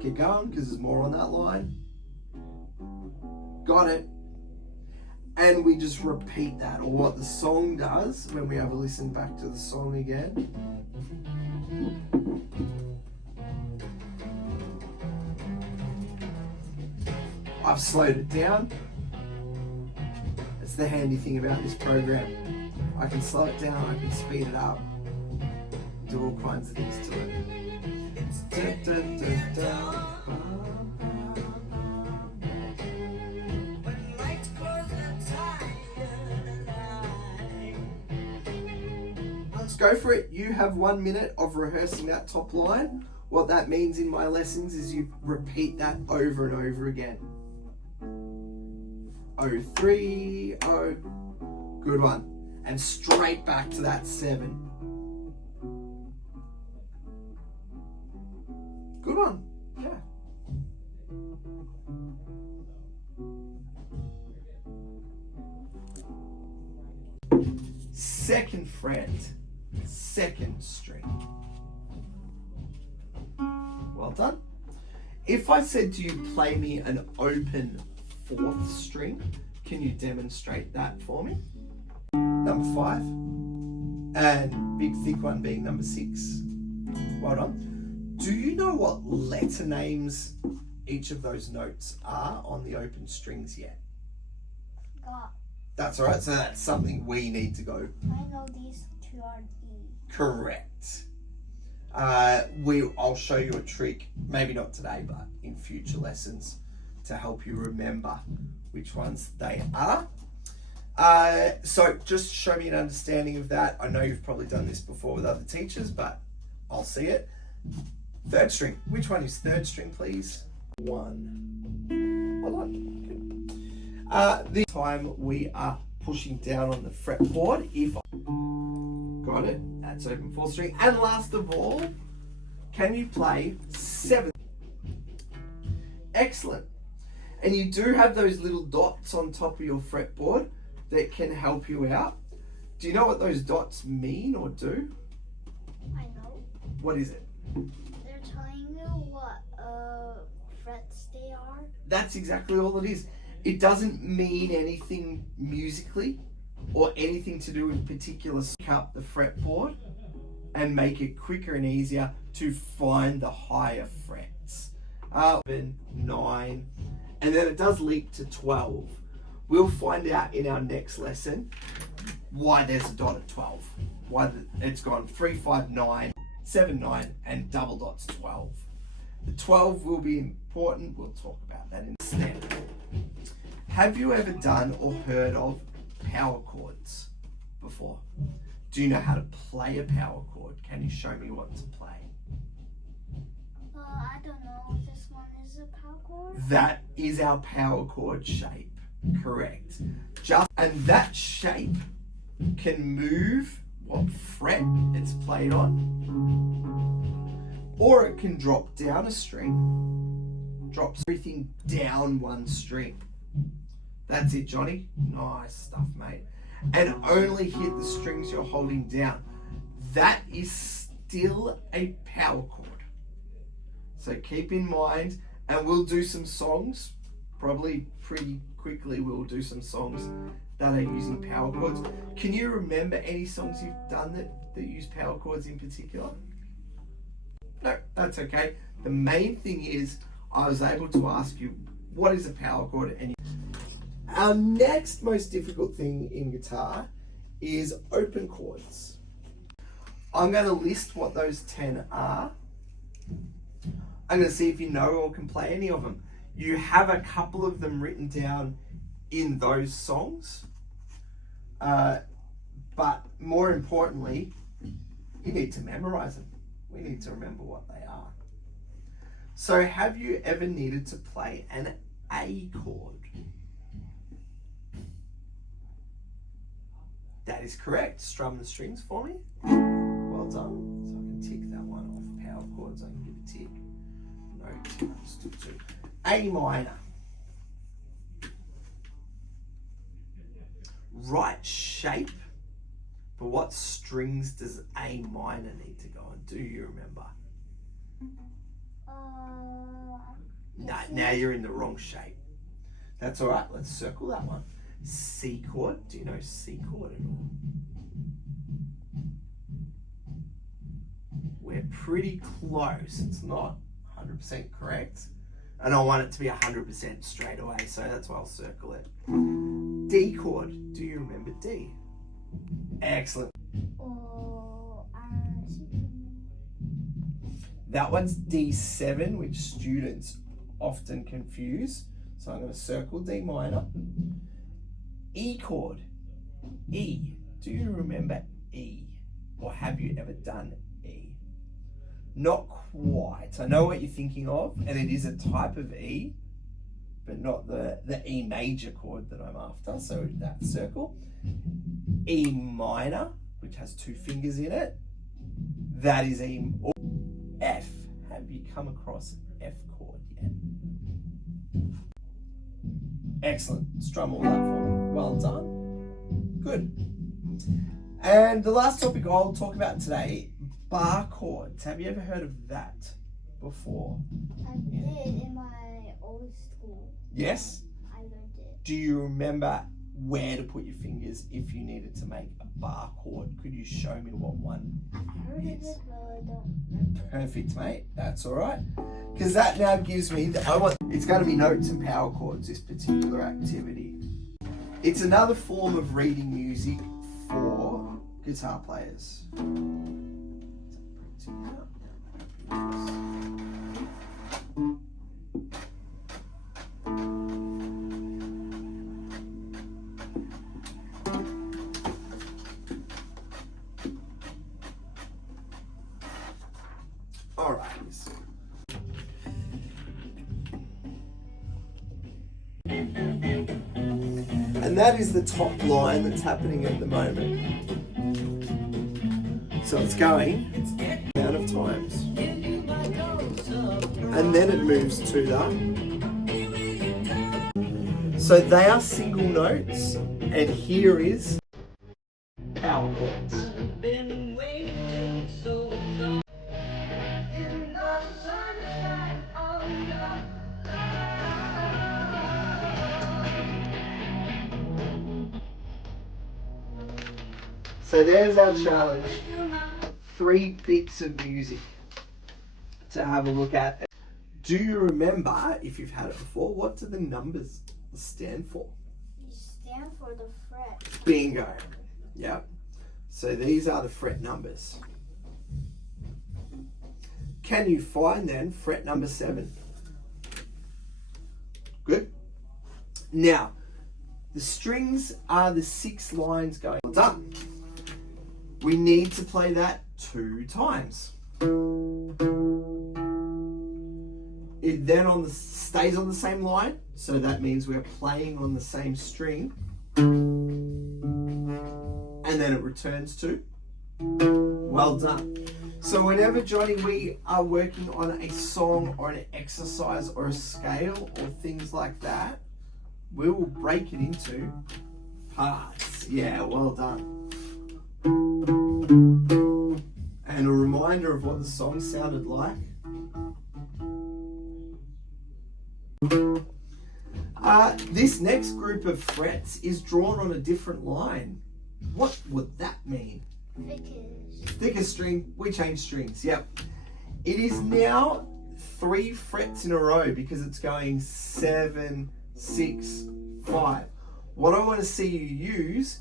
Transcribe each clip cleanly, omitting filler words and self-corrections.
Keep going, because there's more on that line. Got it. And we just repeat that, or what the song does when we have a listen back to the song again. I've slowed it down. It's the handy thing about this program. I can slow it down, I can speed it up, do all kinds of things to it. Let's go for it. You have 1 minute of rehearsing that top line. What that means in my lessons is you repeat that over and over again. 0-3, 0. Good one. And straight back to that 7. Good one. Yeah. Second fret, second string. Well done. If I said to you, play me an open 4th string, can you demonstrate that for me? Number 5, and big thick one being number 6. Well done. Do you know what letter names each of those notes are on the open strings yet? Got. That's all right. So that's something we need to go. I know these 2 are E. Correct. I'll show you a trick, maybe not today, but in future lessons, to help you remember which ones they are. So just show me an understanding of that. I know you've probably done this before with other teachers, but I'll see it. 3rd string. Which one is 3rd string, please? 1. Well done. This time we are pushing down on the fretboard. If I got it, that's open 4th string. And last of all, can you play 7th? Excellent. And you do have those little dots on top of your fretboard that can help you out. Do you know what those dots mean or do? I know. What is it? They're telling you what frets they are. That's exactly all it is. It doesn't mean anything musically or anything to do with particular. Up the fretboard and make it quicker and easier to find the higher frets. 7, 9, and then it does leap to 12. We'll find out in our next lesson why there's a dot at 12. Why it's gone 3, 5, 9, 7, 9, and double dots 12. The 12 will be important. We'll talk about that in a step. Have you ever done or heard of power chords before? Do you know how to play a power chord? Can you show me what to play? I don't know if this one is a power chord. That is our power chord shape. Correct. And that shape can move what fret it's played on, or it can drop down a string. Drops everything down one string. That's it, Johnny. Nice stuff, mate. And only hit the strings you're holding down. That is still a power chord. So keep in mind, and we'll do some songs, probably pretty quickly we'll do some songs that are using power chords. Can you remember any songs you've done that use power chords in particular? No, that's okay. The main thing is I was able to ask you, what is a power chord? And our next most difficult thing in guitar is open chords. I'm going to list what those 10 are. I'm going to see if you know or can play any of them. You have a couple of them written down in those songs. But more importantly, you need to memorize them. We need to remember what they are. So have you ever needed to play an A chord? That is correct. Strum the strings for me. Well done. So I can tick that one off. Power chords, I can give a tick. No, still 2. A minor. Right shape, But what strings does A minor need to go on? Do you remember? Nah, now you're in the wrong shape. That's all right. Let's circle that one. C chord. Do you know C chord at all? We're pretty close. It's not 100% correct. And I want it to be 100% straight away, so that's why I'll circle it. D chord. Do you remember D? Excellent. That one's D7, which students often confuse. So I'm going to circle D minor. E chord. E. Do you remember E? Or have you ever done E? Not quite. I know what you're thinking of, and it is a type of E, but not the E major chord that I'm after. So that circle. E minor, which has 2 fingers in it. That is E. F. Have you come across F chord yet? Excellent. Strum all that for me. Well done. Good. And the last topic I'll talk about today, bar chords. Have you ever heard of that before? I did in my old school. Yes? I learned it. Do you remember where to put your fingers if you needed to make a bar chord? Could you show me what one I've heard of is? it, but I don't remember. Perfect, mate. That's all right. Because that now gives me, it's going to be notes and power chords, this particular activity. It's another form of reading music for guitar players. All right. And that is the top line that's happening at the moment. So it's going amount of times. And then it moves to that. So they are single notes, and here is power chords. So there's our challenge. 3 bits of music to have a look at. Do you remember, if you've had it before, what do the numbers stand for? You stand for the fret. Bingo. Yep. So these are the fret numbers. Can you find then fret number 7? Good. Now, the strings are the 6 lines going. Well done. We need to play that 2 times. It then stays on the same line, so that means we're playing on the same string. And then it returns to. Well done. So whenever, Johnny, we are working on a song or an exercise or a scale or things like that, we will break it into parts. Yeah, well done. And a reminder of what the song sounded like. This next group of frets is drawn on a different line. What would that mean? Thicker string. We change strings. Yep. It is now 3 frets in a row because it's going 7, 6, 5. What I want to see you use,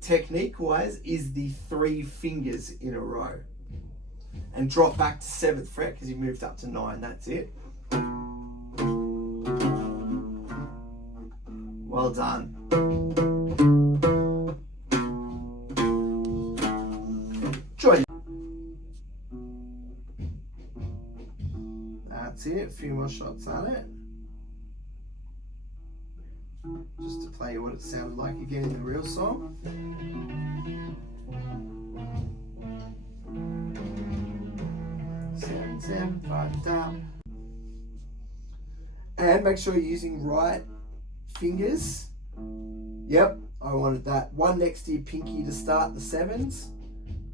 technique-wise, is the 3 fingers in a row. And drop back to 7th fret because you moved up to 9. That's it. Well done. Join. That's it. A few more shots at it. Just to play you what it sounded like again in the real song. 7, 7, 5 down. And make sure you're using right fingers. Yep. I wanted that one next to your pinky to start the 7s,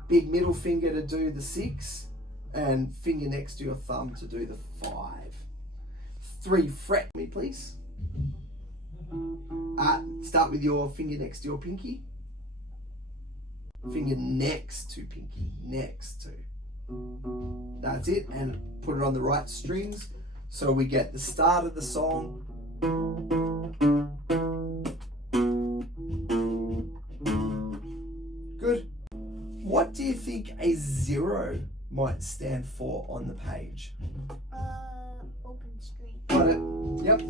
big middle finger to do the 6, and finger next to your thumb to do the 5. 3 fret me, please. Start with your finger next to your pinky. Finger next to pinky, next to. That's it, and put it on the right strings so we get the start of the song. Good. What do you think a 0 might stand for on the page? Open string. Got it. Yep.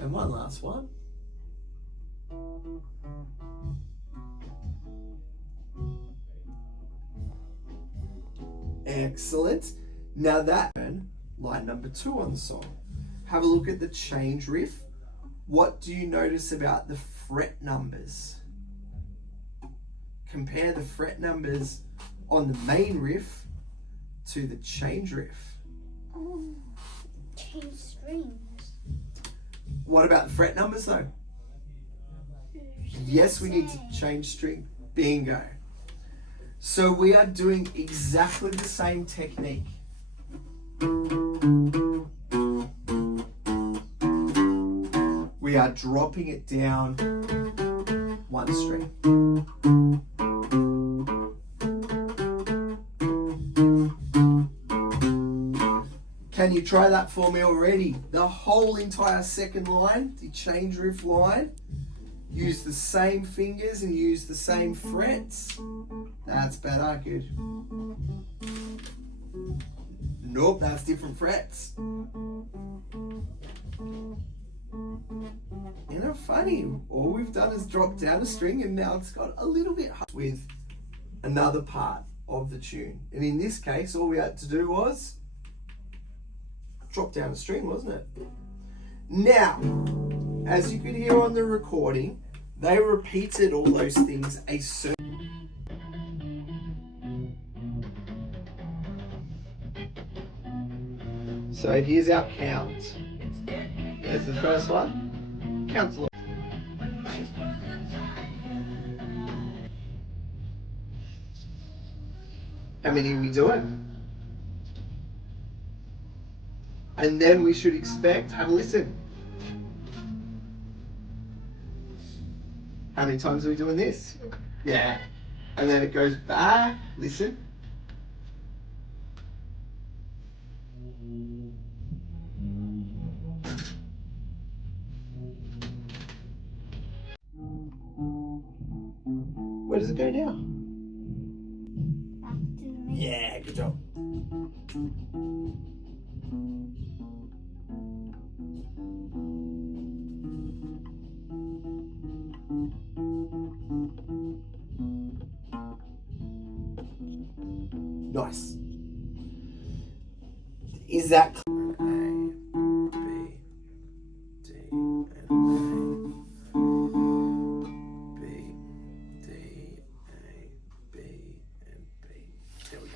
And one last one. Excellent. Now that line number 2 on the song. Have a look at the change riff. What do you notice about the fret numbers? Compare the fret numbers on the main riff to the change riff. Oh, change strings. What about the fret numbers though? Yes, we need to change string. Bingo. So we are doing exactly the same technique. We are dropping it down one string. Can you try that for me already? The whole entire second line, the change riff line, use the same fingers and use the same frets. That's better, good. Nope, that's different frets. You know, funny, all we've done is drop down a string and now it's got a little bit with another part of the tune. And in this case, all we had to do was drop down a string, wasn't it? Now, as you could hear on the recording, they repeated all those things a certain. So here's our count. There's the first one. Count's a lot. How many are we doing? And then we should expect, have a listen. How many times are we doing this? Yeah. And then it goes back, listen. Where does it go now? Back to the main. Yeah, good job. Nice. Is that